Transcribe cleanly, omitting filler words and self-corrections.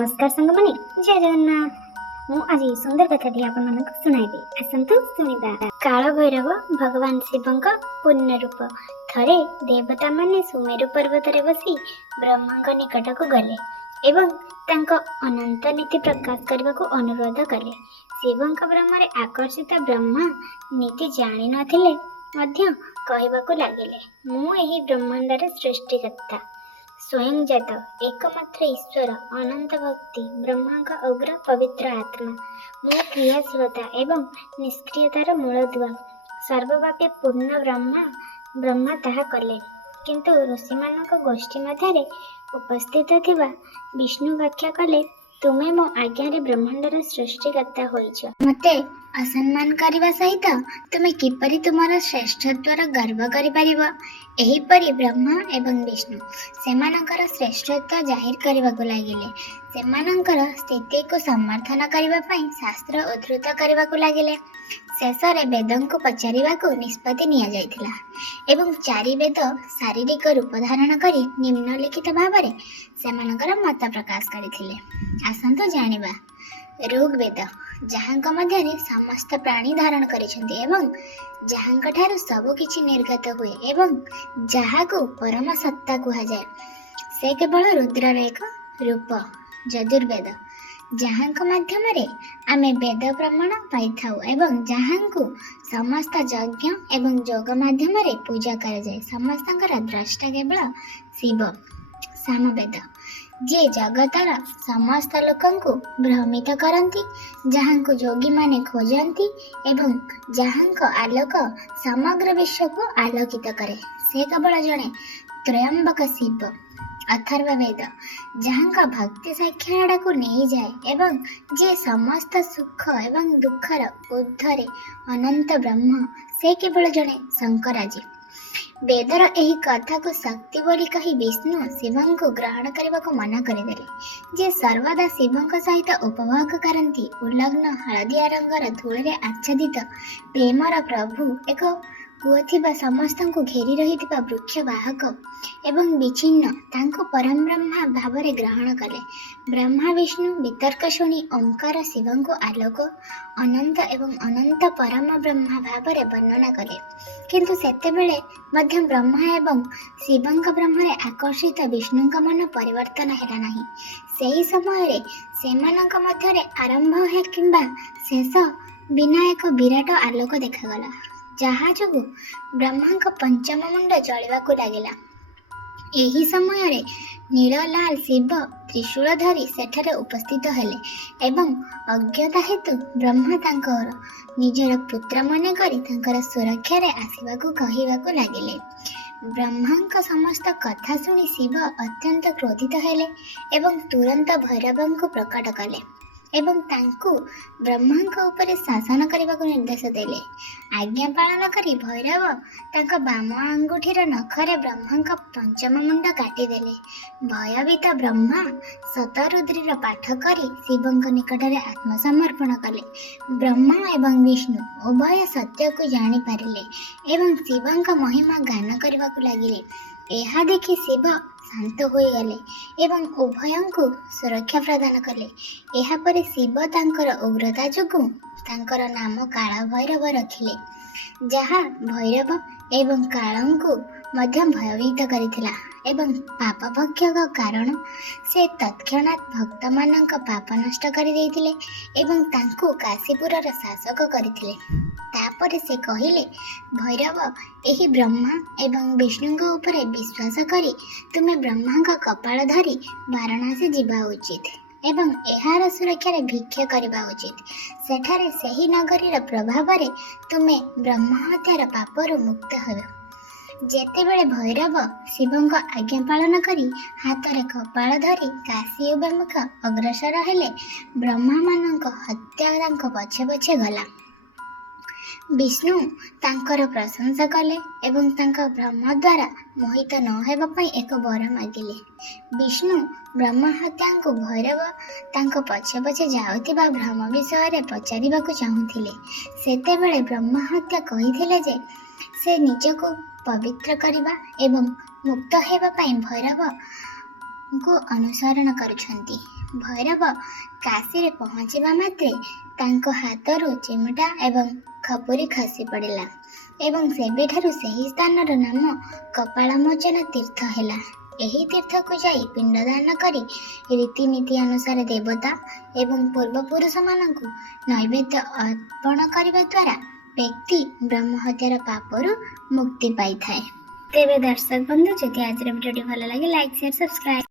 नमस्कार सांग मैंने जय जगन्नाथ। मु आज सुंदर कथाटी आपण मानक सुनाइबे। आसंतु सुनिबा। काल भैरव भगवान शिवंक पूर्ण रूप। थरे देवता माने सुमेरु पर्वत रे बसी ब्रह्मांक निकट को गले एवं तांको अनंत नीति प्रकाश करने को अनुरोध कले। शिवंक ब्रह्म रे आकर्षित ब्रह्मा नीति जानी नथिले मध्य कहबाकू लागिले, मु एही ब्रह्मांडर सृष्टिकर्ता, स्वयं जात एकमात्र ईश्वर, अनंत भक्ति ब्रह्मांक उग्र पवित्र आत्मा, मो क्रियाशीलता एवं निष्क्रियतार मूलदुआ, सर्वव्यापी पूर्ण ब्रह्मा ताहा कले। किंतु ऋषिमानक गोष्ठी मध्य उपस्थित थिबा विष्णु व्याख्या कले, तुमे मो आज्ञा ब्रह्मांडर सृष्टिकर्ता होइछ। मते असम्मान करने सहित तुमे किपरि तुमर श्रेष्ठत्वर गर्व करि परिबो। एहीपरि ब्रह्मा एवं विष्णु सेमानकर श्रेष्ठत्व जाहिर करबाकू लागिले। सेमानकर स्थिति को समर्थन करबा पई शास्त्र उद्धृत करबाकू लागिले। शेषरे वेदंको पचारिबाकू निष्पत्ति निया जायतिला एवं चारि वेद शारीरिक रूप धारण करी निम्नलिखित भावरे सेमानकर मत प्रकाश करथिले। आसंतु जानिबा। ऋग्वेद जहांक मध्यरे समस्त प्राणी धारण करिसेंती एवं जहांक ठारू सब किछि निर्गत हुए एवं जहाको परम सत्ता कुहा जाए, से केवल रुद्रर एक रूप। यजुर्वेद जहांक माध्यमरे आमे वेद प्रमाण पाइथाउ एवं जहांकु समस्त यज्ञ एवं योग माध्यमरे पूजा करा जाए। समस्तंकर द्रष्टा केवल शिव। सामवेद जे जगतर समस्त लोकंकु भ्रमित करंती, जहांकु योगी माने खोजंती एवं जहांक आलोक समग्र विश्व को आलोकित करे, से केवल जणे त्रयंबक शिव। अथर्ववेद जहांक भक्ति साक्षाड़ा को नहीं जाए एवं जे समस्त सुख एवं दुखर उद्धरे अनंत ब्रह्म, से केवल जणे शंकराजी। वेदर एही कथा को शक्ति बोली कही विष्णु शिवं को ग्रहण करने को मना करदेले। जे सर्वदा शिवं सहित उपभोग करती उल्लग्न हलदिया रंगर धूल रे आच्छादित प्रेमर प्रभु एक कुआ समस्त को घेरी रही वृक्ष वाहक एवं विचिन्न तांको परम ब्रह्मा भावरे ग्रहण कले। ब्रह्मा विष्णु वितर्क शुणी ओंकार शिवं को आलोक अनंत एवं अनंत परम ब्रह्मा भावरे वर्णना कले। किंतु सेतेबेले मध्य ब्रह्मा एवं शिवंक ब्रह्मरे आकर्षित विष्णुंक मन परिवर्तन हेला नाही। सेही समय सेमानंक मध्यरे आरंभ है किंबा शेष बिना एक विराट आलोक देखागला, जहा जोगु ब्रह्मांक पंचम मुंड जलिबाकू लागिला। एही समय नीललाल शिव त्रिशूल धरी सेठारे उपस्थित हेले एवं अज्ञता हेतु ब्रह्मा तांकर निजर पुत्र मन करी तांकर सुरक्षा रे आसीबाकू कहिबाकू लागिले। ब्रह्मांक समस्त कथा सुनी शिव अत्यंत क्रोधित हेले एवं तुरंत भैरवंक प्रकट कले एवं तांकु ब्रह्मांक उपरे शासन करने को निर्देश देले। आज्ञा पालन करी भैरव तांका बाम आंगुठीर नखरे ब्रह्मांक पंचम मुंड काटिदेले। भयभीत ब्रह्मा शतरुद्रीर पाठ करी शिवंक निकटरे आत्मसमर्पण कले। ब्रह्मा एवं विष्णु उभय सत्य को जानी पारिले एवं शिवंक महिमा गान करने को लागिले। एहा देखि शिव शांत हो गले एवं उभयंकु सुरक्षा प्रदान कले। एहा परे शिव तांकर उग्रता जोगु तांकर नाम काल भैरव रखिले, जहा भैरव एवं कालंकु मध्य भयभीत करिथिला एवं पाप भक्षक कारण से तत्क्षणात भक्त मानक पाप नष्ट करि देइथिले एवं तांकु काशीपुरर शासक करिथिले। तापर से कहिले, भैरव एही ब्रह्मा एवं विष्णुଙ୍କ उपरे विश्वास करी तुमे ब्रह्मांक कपाल धरी वाराणसी जीवा उचित एवं एहार सुरक्षा रे भिक्षा करबा उचित। सेठारे सही नगरीर प्रभाव रे तुमे ब्रह्म हत्यार पापरु मुक्त हेबो। जेतेबेले भैरव शिवंक आज्ञा पालन करी हाथरे कपाल धरी काशी अभिमुख अग्रसर हेले, ब्रह्मा मानक हत्या तांको पछे पछे गला। विष्णु तांकर प्रशंसा कले एवं तांका ब्रह्म द्वारा मोहित न हेबा पई एक वर मागिले। विष्णु ब्रह्म हत्या को भैरव तांको पछे पछे जाउतिबा ब्रह्म विषय रे पचारिबाकू चाहुथिले। सेतेबेले ब्रह्म हत्या कहिथिले जे से निजको पवित्र करिबा एवं मुक्त हेबा पई भैरव को अनुसरण करुछंती। ଭୈରବ କାଶୀରେ ପହଞ୍ଚିବା ମାତ୍ରେ ତାଙ୍କ ହାତରୁ ଚିମଟା ଏବଂ ଖପୁରି ଖସି ପଡ଼ିଲା ଏବଂ ସେବେଠାରୁ ସେହି ସ୍ଥାନର ନାମ କପାଳମୋଚନ ତୀର୍ଥ ହେଲା। ଏହି ତୀର୍ଥକୁ ଯାଇ ପିଣ୍ଡଦାନ କରି ରୀତିନୀତି ଅନୁସାରେ ଦେବତା ଏବଂ ପୂର୍ବପୁରୁଷମାନଙ୍କୁ ନୈବେଦ୍ୟ ଅର୍ପଣ କରିବା ଦ୍ୱାରା ବ୍ୟକ୍ତି ବ୍ରହ୍ମହତ୍ୟାର ପାପରୁ ମୁକ୍ତି ପାଇଥାଏ। ତେବେ ଦର୍ଶକ ବନ୍ଧୁ, ଯଦି ଆଜିର ଭିଡ଼ିଓଟି ଭଲ ଲାଗେ ଲାଇକ୍, ସେୟାର, ସବସ୍କ୍ରାଇବ୍।